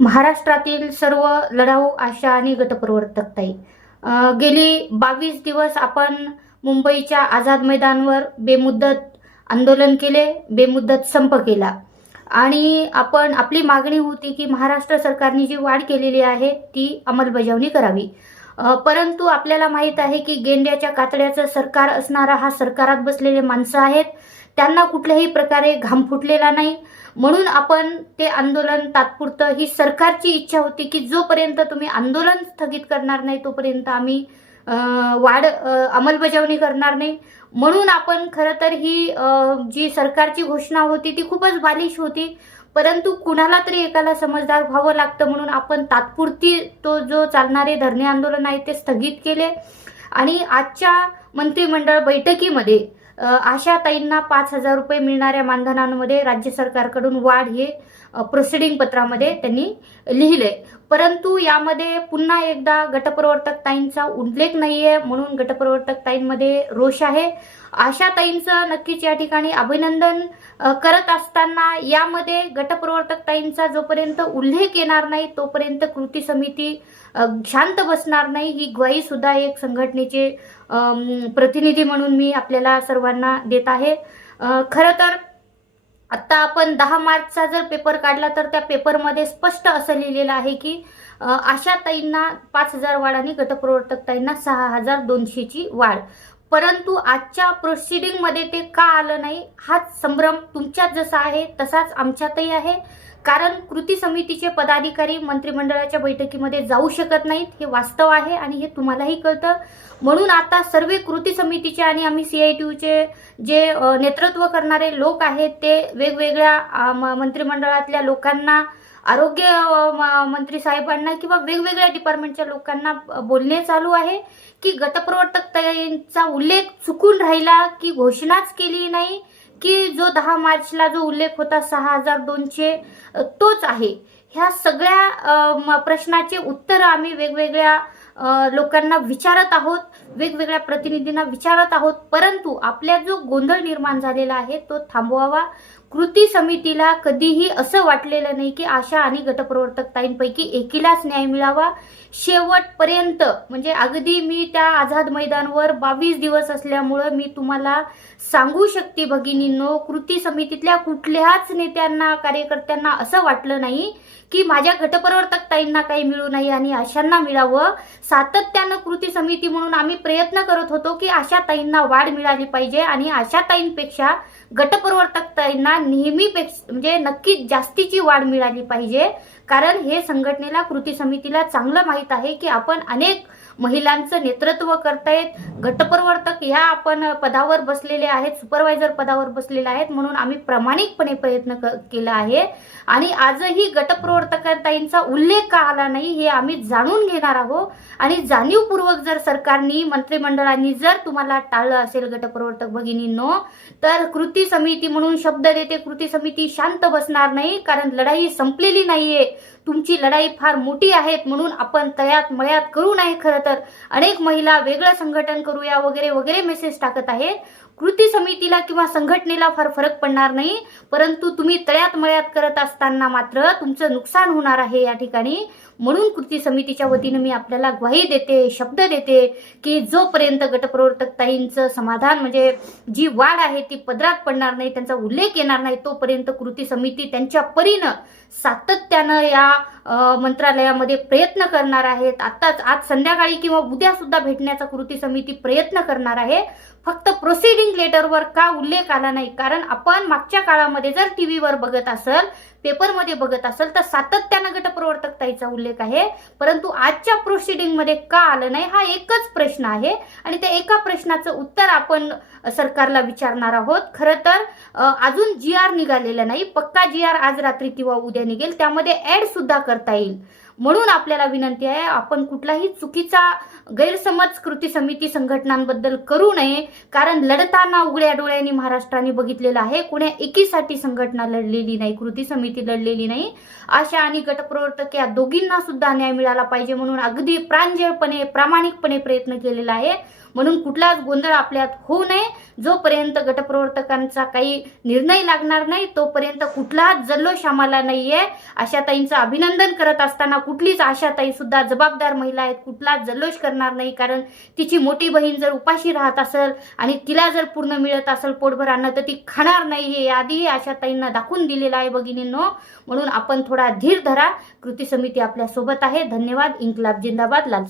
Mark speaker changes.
Speaker 1: महाराष्ट्रातील सर्व लढाऊ आशा आणि गटप्रवर्तकताई. गेली बावीस दिवस आपण मुंबईच्या आझाद मैदानवर बेमुद्दत आंदोलन केले बेमुद्दत संप केला. आणि आपण आपली मागणी होती की महाराष्ट्र सरकारने जी वाढ केलेली आहे ती अंमलबजावणी करावी. परंतु आपल्याला माहीत आहे की गेंड्याच्या कातड्याचं सरकार असणारा हा सरकारात बसलेले माणसं आहेत. त्यांना कुठल्याही प्रकारे घाम फुटलेला नाही. म्हणून आपण ते आंदोलन तात्पुरतं ही सरकारची इच्छा होती की जोपर्यंत तुम्ही आंदोलन स्थगित करणार नाही तोपर्यंत आम्ही वाढ अंमलबजावणी करणार नाही. म्हणून आपण खरं तर ही जी सरकारची घोषणा होती ती खूपच बालिश होती. परंतु कुणाला तरी एकाला समजदार व्हावं लागतं म्हणून आपण तात्पुरती तो जो चालणारे धरणे आंदोलन आहे ते स्थगित केले. आणि आजच्या मंत्रिमंडळ बैठकीमध्ये आशाताईंना पाच हजार रुपये मिळणाऱ्या मानधनांमध्ये राज्य सरकारकडून वाढ हे प्रोसिडिंग पत्रामध्ये त्यांनी लिहिले. परंतु यामध्ये पुन्हा एकदा गटप्रवर्तक ताईंचा उल्लेख नाहीये म्हणून गटप्रवर्तक ताईंमध्ये रोष आहे. आशाताईंचं नक्कीच या ठिकाणी अभिनंदन करत असताना यामध्ये गटप्रवर्तक ताईंचा जोपर्यंत उल्लेख येणार नाही तोपर्यंत कृती समिती शांत बसणार नाही. ही ग्वाही सुद्धा एक संघटनेचे प्रतिनिधी म्हणून मी आपल्याला सर्वांना देत आहे. खरं तर आत्ता आपण दहा मार्चचा जर पेपर काढला तर त्या पेपरमध्ये स्पष्ट असं लिहिलेलं आहे की अ, आशाताईंना पाच हजार वाढ आणि गटप्रवर्तक ताईंना सहा हजार दोनशेची वाढ. परंतु आजच्या प्रोसिडिंगमध्ये ते का आलं नाही? हाच संभ्रम तुमच्यात जसा आहे तसाच आमच्यातही आहे. कारण कृती समितीचे पदाधिकारी मंत्रिमंडळाच्या बैठकीमध्ये जाऊ शकत नाहीत हे वास्तव आहे आणि हे तुम्हालाही कळतं. म्हणून आता सर्व कृती समितीचे आणि आम्ही सी आय टीचे जे नेतृत्व करणारे लोक आहेत ते वेगवेगळ्या म- मंत्रिमंडळातल्या लोकांना आरोग्य म- मंत्री साहेबांना किंवा वेगवेगळ्या डिपार्टमेंटच्या लोकांना बोलणे चालू आहे की गटप्रवर्तकतेचा उल्लेख चुकून राहिला की घोषणाच केली नाही की जो दहा मार्चला जो उल्लेख होता सहा हजार दोनशे तोच आहे. ह्या सगळ्या प्रश्नाचे उत्तर आम्ही वेगवेगळ्या लोकांना विचारत आहोत वेगवेगळ्या प्रतिनिधींना विचारत आहोत परंतु आपल्या जो गोंधळ निर्माण झालेला आहे तो थांबवावा. कृती समितीला कधीही असं वाटलेलं नाही की आशा आणि गटप्रवर्तक ताईंपैकी एकीलाच न्याय मिळावा. शेवटपर्यंत म्हणजे अगदी मी त्या आझाद मैदानवर बावीस दिवस असल्यामुळं मी तुम्हाला सांगू शकते भगिनींनो कृती समितीतल्या कुठल्याच नेत्यांना कार्यकर्त्यांना असं वाटलं नाही की माझ्या गटप्रवर्तक ताईंना काही मिळू नाही आणि आशांना मिळावं. सातत्यानं कृती समिती म्हणून आम्ही प्रयत्न करत होतो की आशा ताईंना वाढ मिळाली पाहिजे आणि आशा ताईंपेक्षा गटप्रवर्तक ताईंना नेहमीपेक्षा म्हणजे नक्कीच जास्तीची वाढ मिळाली पाहिजे. कारण हे संघटनेला कृती समितीला चांगलं माहीत आहे की आपण अनेक महिलांचं नेतृत्व करतायत. गटप्रवर्तक ह्या आपण पदावर बसलेले आहेत सुपरवायझर पदावर बसलेले आहेत म्हणून आम्ही प्रामाणिकपणे प्रयत्न क- केला आहे. आणि आजही गटप्रवर्तकताईंचा उल्लेख का आला नाही हे आम्ही जाणून घेणार आहोत. आणि जाणीवपूर्वक जर सरकारनी मंत्रिमंडळांनी जर तुम्हाला टाळलं असेल गटप्रवर्तक भगिनींनो तर कृती समिती म्हणून शब्द देते. कृती समिती शांत बसणार नाही कारण लढाई संपलेली नाहीये. तुमची लढाई फार मोठी आहे म्हणून आपण तयात मळ्यात करू नये खरं तर. अनेक महिला वेगळं संघटन करूया वगैरे वगैरे मेसेज टाकत आहेत. कृती समितीला किंवा संघटनेला फार फरक पडणार नाही परंतु तुम्ही तळ्यात मळ्यात करत असताना मात्र तुमचं नुकसान होणार आहे या ठिकाणी. म्हणून कृती समितीच्या वतीनं मी आपल्याला ग्वाही देते शब्द देते की जोपर्यंत गटप्रवर्तकताईंचं समाधान म्हणजे जी वाढ आहे ती पदरात पडणार नाही त्यांचा उल्लेख येणार नाही तोपर्यंत कृती समिती त्यांच्या परीनं सातत्यानं या मंत्रालयामध्ये प्रयत्न करणार आहेत. आताच आज संध्याकाळी किंवा उद्या सुद्धा भेटण्याचा कृती समिती प्रयत्न करणार आहे. फक्त प्रोसिडिंग लेटरवर का उल्लेख आला नाही? कारण आपण मागच्या काळामध्ये जर टीव्हीवर बघत असेल पेपरमध्ये बघत असेल तर सातत्यानं गटप्रवर्तक ताईचा उल्लेख आहे. परंतु आजच्या प्रोसिडिंगमध्ये का आलं नाही हा एकच प्रश्न आहे. आणि त्या एका प्रश्नाचं उत्तर आपण सरकारला विचारणार आहोत. खरं तर अजून जी आर निघालेला नाही. पक्का जी आर आज रात्री किंवा उद्या निघेल. त्यामध्ये ऍड सुद्धा करता येईल. म्हणून आपल्याला विनंती आहे आपण कुठलाही चुकीचा गैरसमज कृती समिती संघटनांबद्दल करू नये कारण लढताना उघड्या डोळ्यांनी महाराष्ट्राने बघितलेलं आहे कुण्या एकीसाठी संघटना लढलेली नाही कृती समिती लढलेली नाही. अशा आणि गटप्रवर्तक या दोघींना सुद्धा न्याय मिळाला पाहिजे म्हणून अगदी प्रांजळपणे प्रामाणिकपणे प्रयत्न केलेला आहे. म्हणून कुठलाच गोंधळ आपल्यात होऊ नये. जोपर्यंत गटप्रवर्तकांचा काही निर्णय लागणार नाही तोपर्यंत कुठलाच जल्लोष आम्हाला नाहीये. आशाताईंचं अभिनंदन करत असताना कुठलीच आशाताई सुद्धा जबाबदार महिला आहेत कुठलाच जल्लोष करणार नाही. कारण तिची मोठी बहीण जर उपाशी राहत असेल आणि तिला जर पूर्ण मिळत असेल पोटभर अन्न तर ती खाणार नाही. हे आधीही आशाताईंना दाखवून दिलेलं आहे भगिनींनो. म्हणून आपण थोडा धीर धरा. कृती समिती आपल्यासोबत आहे. धन्यवाद. इन्कलाब जिंदाबाद. लाल